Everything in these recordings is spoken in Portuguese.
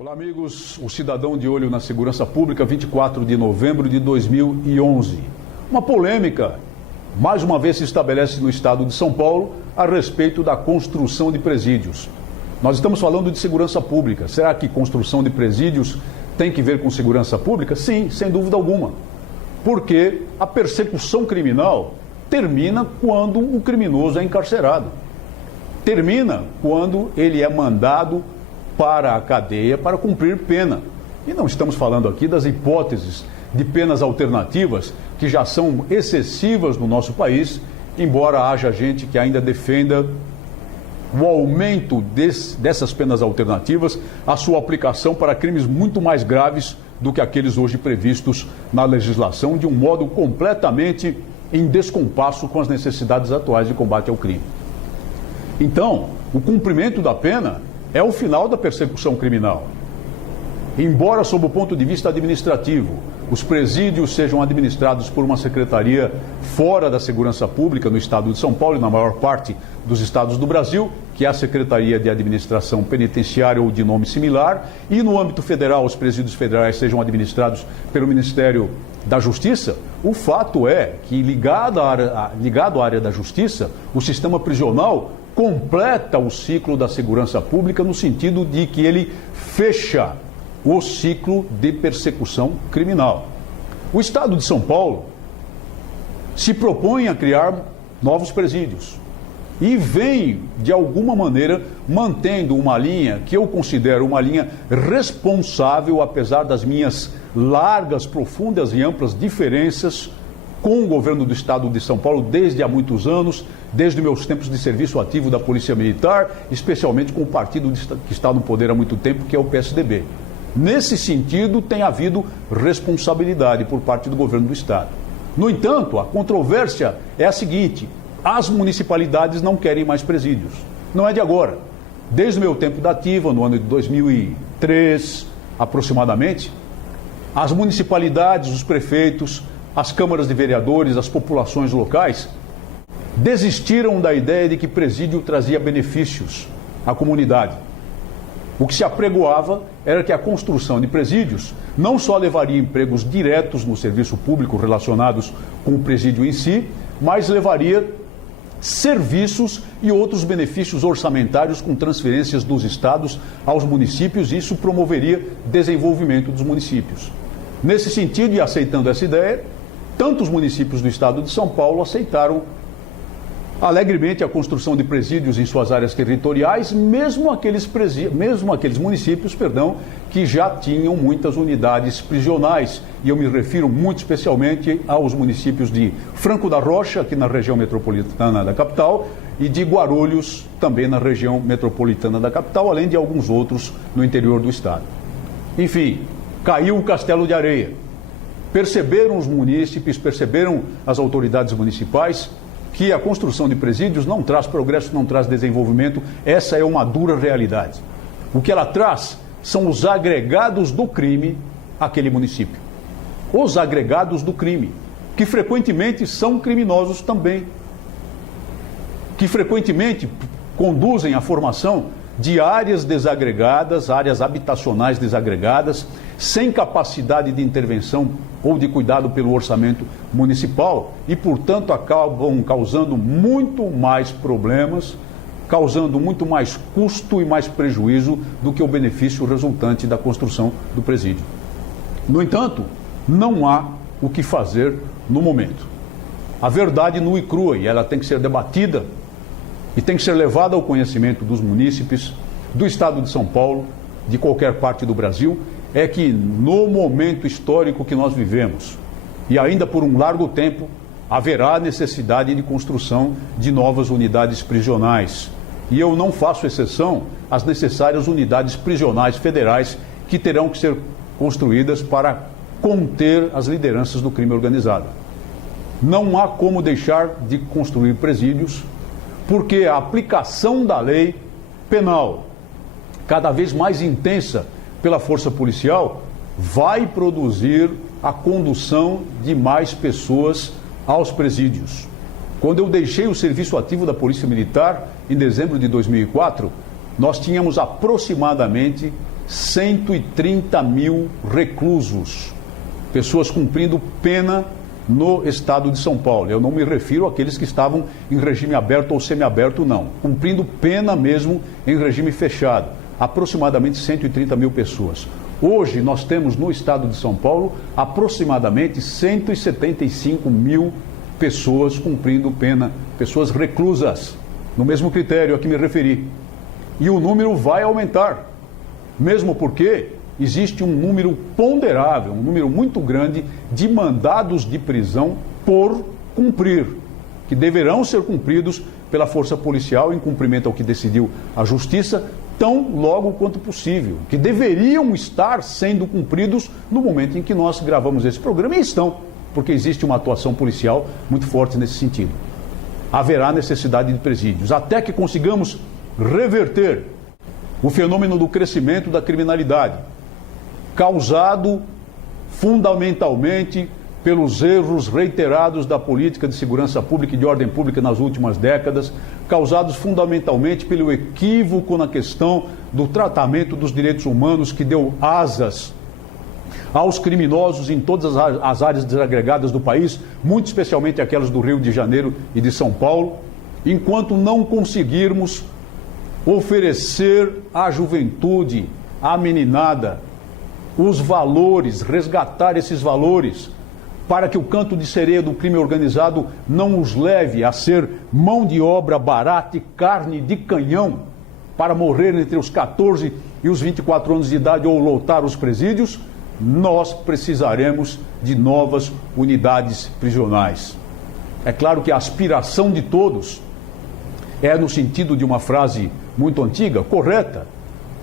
Olá, amigos. O Cidadão de Olho na Segurança Pública, 24 de novembro de 2011. Uma polêmica, mais uma vez, se estabelece no estado de São Paulo a respeito da construção de presídios. Nós estamos falando de segurança pública. Será que construção de presídios tem que ver com segurança pública? Sim, sem dúvida alguma. Porque a persecução criminal termina quando o criminoso é encarcerado. Termina quando ele é mandado para a cadeia para cumprir pena. E não estamos falando aqui das hipóteses de penas alternativas que já são excessivas no nosso país, embora haja gente que ainda defenda o aumento dessas penas alternativas, a sua aplicação para crimes muito mais graves do que aqueles hoje previstos na legislação, de um modo completamente em descompasso com as necessidades atuais de combate ao crime. Então, o cumprimento da pena é o final da persecução criminal. Embora, sob o ponto de vista administrativo, os presídios sejam administrados por uma secretaria fora da segurança pública no estado de São Paulo e na maior parte dos estados do Brasil, que é a Secretaria de Administração Penitenciária ou de nome similar, e no âmbito federal os presídios federais sejam administrados pelo Ministério da Justiça, o fato é que, ligado à área da Justiça, o sistema prisional completa o ciclo da segurança pública no sentido de que ele fecha o ciclo de persecução criminal. O Estado de São Paulo se propõe a criar novos presídios e vem, de alguma maneira, mantendo uma linha que eu considero uma linha responsável, apesar das minhas largas, profundas e amplas diferenças com o governo do Estado de São Paulo desde há muitos anos, desde meus tempos de serviço ativo da Polícia Militar, especialmente com o partido que está no poder há muito tempo, que é o PSDB. Nesse sentido, tem havido responsabilidade por parte do governo do Estado. No entanto, a controvérsia é a seguinte: as municipalidades não querem mais presídios. Não é de agora. Desde o meu tempo da ativa, no ano de 2003, aproximadamente, as municipalidades, os prefeitos, as câmaras de vereadores, as populações locais desistiram da ideia de que presídio trazia benefícios à comunidade. O que se apregoava era que a construção de presídios não só levaria empregos diretos no serviço público relacionados com o presídio em si, mas levaria serviços e outros benefícios orçamentários com transferências dos estados aos municípios, e isso promoveria desenvolvimento dos municípios. Nesse sentido, e aceitando essa ideia, tantos municípios do estado de São Paulo aceitaram alegremente a construção de presídios em suas áreas territoriais, mesmo aqueles municípios, que já tinham muitas unidades prisionais. E eu me refiro muito especialmente aos municípios de Franco da Rocha, aqui na região metropolitana da capital, e de Guarulhos, também na região metropolitana da capital, além de alguns outros no interior do estado. Enfim, caiu o castelo de areia. Perceberam os munícipes, perceberam as autoridades municipais que a construção de presídios não traz progresso, não traz desenvolvimento. Essa é uma dura realidade. O que ela traz são os agregados do crime àquele município. Os agregados do crime, que frequentemente são criminosos também, que frequentemente conduzem à formação de áreas desagregadas, áreas habitacionais desagregadas, sem capacidade de intervenção ou de cuidado pelo orçamento municipal e, portanto, acabam causando muito mais problemas, causando muito mais custo e mais prejuízo do que o benefício resultante da construção do presídio. No entanto, não há o que fazer no momento. A verdade nua e crua, e ela tem que ser debatida e tem que ser levada ao conhecimento dos munícipes, do estado de São Paulo, de qualquer parte do Brasil, é que no momento histórico que nós vivemos, e ainda por um largo tempo, haverá necessidade de construção de novas unidades prisionais. E eu não faço exceção às necessárias unidades prisionais federais que terão que ser construídas para conter as lideranças do crime organizado. Não há como deixar de construir presídios, porque a aplicação da lei penal, cada vez mais intensa pela força policial, vai produzir a condução de mais pessoas aos presídios. Quando eu deixei o serviço ativo da Polícia Militar, em dezembro de 2004, nós tínhamos aproximadamente 130 mil reclusos, pessoas cumprindo pena no estado de São Paulo. Eu não me refiro àqueles que estavam em regime aberto ou semiaberto, não. Cumprindo pena mesmo em regime fechado. Aproximadamente 130 mil pessoas. Hoje nós temos no estado de São Paulo aproximadamente 175 mil pessoas cumprindo pena, pessoas reclusas, no mesmo critério a que me referi. E o número vai aumentar, mesmo porque existe um número ponderável, um número muito grande de mandados de prisão por cumprir, que deverão ser cumpridos pela força policial em cumprimento ao que decidiu a Justiça, tão logo quanto possível, que deveriam estar sendo cumpridos no momento em que nós gravamos esse programa, e estão, porque existe uma atuação policial muito forte nesse sentido. Haverá necessidade de presídios, até que consigamos reverter o fenômeno do crescimento da criminalidade, causado fundamentalmente pelos erros reiterados da política de segurança pública e de ordem pública nas últimas décadas, causados fundamentalmente pelo equívoco na questão do tratamento dos direitos humanos, que deu asas aos criminosos em todas as áreas desagregadas do país, muito especialmente aquelas do Rio de Janeiro e de São Paulo, enquanto não conseguirmos oferecer à juventude, à meninada, os valores, resgatar esses valores, para que o canto de sereia do crime organizado não os leve a ser mão de obra barata e carne de canhão para morrer entre os 14 e os 24 anos de idade ou lotar os presídios, nós precisaremos de novas unidades prisionais. É claro que a aspiração de todos é, no sentido de uma frase muito antiga, correta,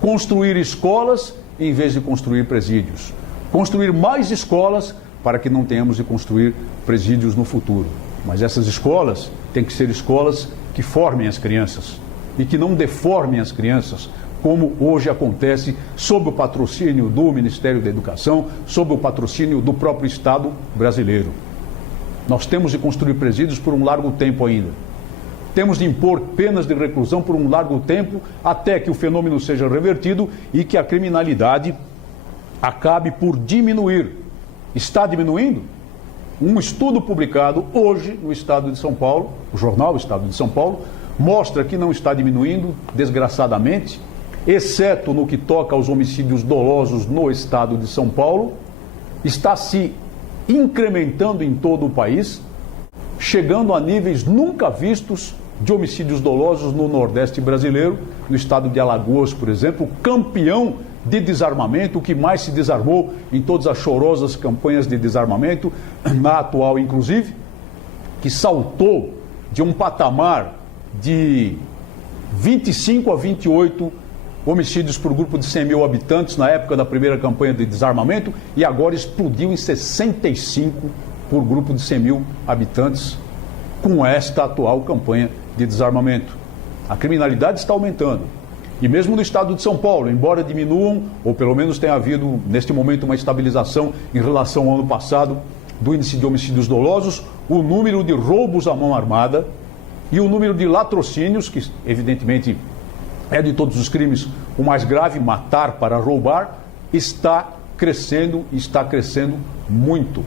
construir escolas em vez de construir presídios. Construir mais escolas para que não tenhamos de construir presídios no futuro. Mas essas escolas têm que ser escolas que formem as crianças e que não deformem as crianças, como hoje acontece sob o patrocínio do Ministério da Educação, sob o patrocínio do próprio Estado brasileiro. Nós temos de construir presídios por um largo tempo ainda. Temos de impor penas de reclusão por um largo tempo até que o fenômeno seja revertido e que a criminalidade acabe por diminuir. Está diminuindo? Um estudo publicado hoje no Estado de São Paulo, o jornal Estado de São Paulo, mostra que não está diminuindo, desgraçadamente, exceto no que toca aos homicídios dolosos no Estado de São Paulo, está se incrementando em todo o país, chegando a níveis nunca vistos de homicídios dolosos no Nordeste brasileiro, no estado de Alagoas, por exemplo, campeão de desarmamento, o que mais se desarmou em todas as chorosas campanhas de desarmamento, na atual inclusive, que saltou de um patamar de 25 a 28 homicídios por grupo de 100 mil habitantes na época da primeira campanha de desarmamento e agora explodiu em 65 por grupo de 100 mil habitantes com esta atual campanha de desarmamento. A criminalidade está aumentando. E mesmo no estado de São Paulo, embora diminuam, ou pelo menos tenha havido neste momento uma estabilização em relação ao ano passado do índice de homicídios dolosos, o número de roubos à mão armada e o número de latrocínios, que evidentemente é de todos os crimes o mais grave, matar para roubar, está crescendo muito.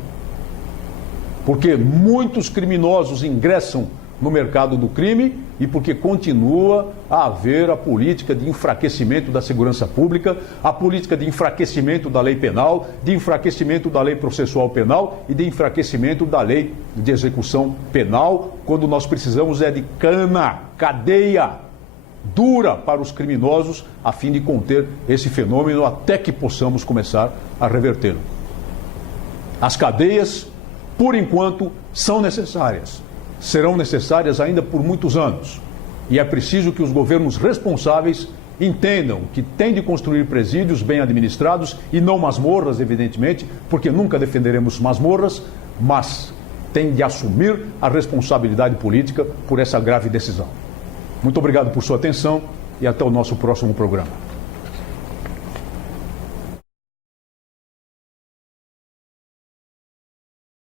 Porque muitos criminosos ingressam no mercado do crime e porque continua a haver a política de enfraquecimento da segurança pública, a política de enfraquecimento da lei penal, de enfraquecimento da lei processual penal e de enfraquecimento da lei de execução penal, quando nós precisamos é de cadeia dura para os criminosos, a fim de conter esse fenômeno até que possamos começar a revertê-lo. As cadeias, por enquanto, são necessárias. Serão necessárias ainda por muitos anos. E é preciso que os governos responsáveis entendam que têm de construir presídios bem administrados e não masmorras, evidentemente, porque nunca defenderemos masmorras, mas têm de assumir a responsabilidade política por essa grave decisão. Muito obrigado por sua atenção e até o nosso próximo programa.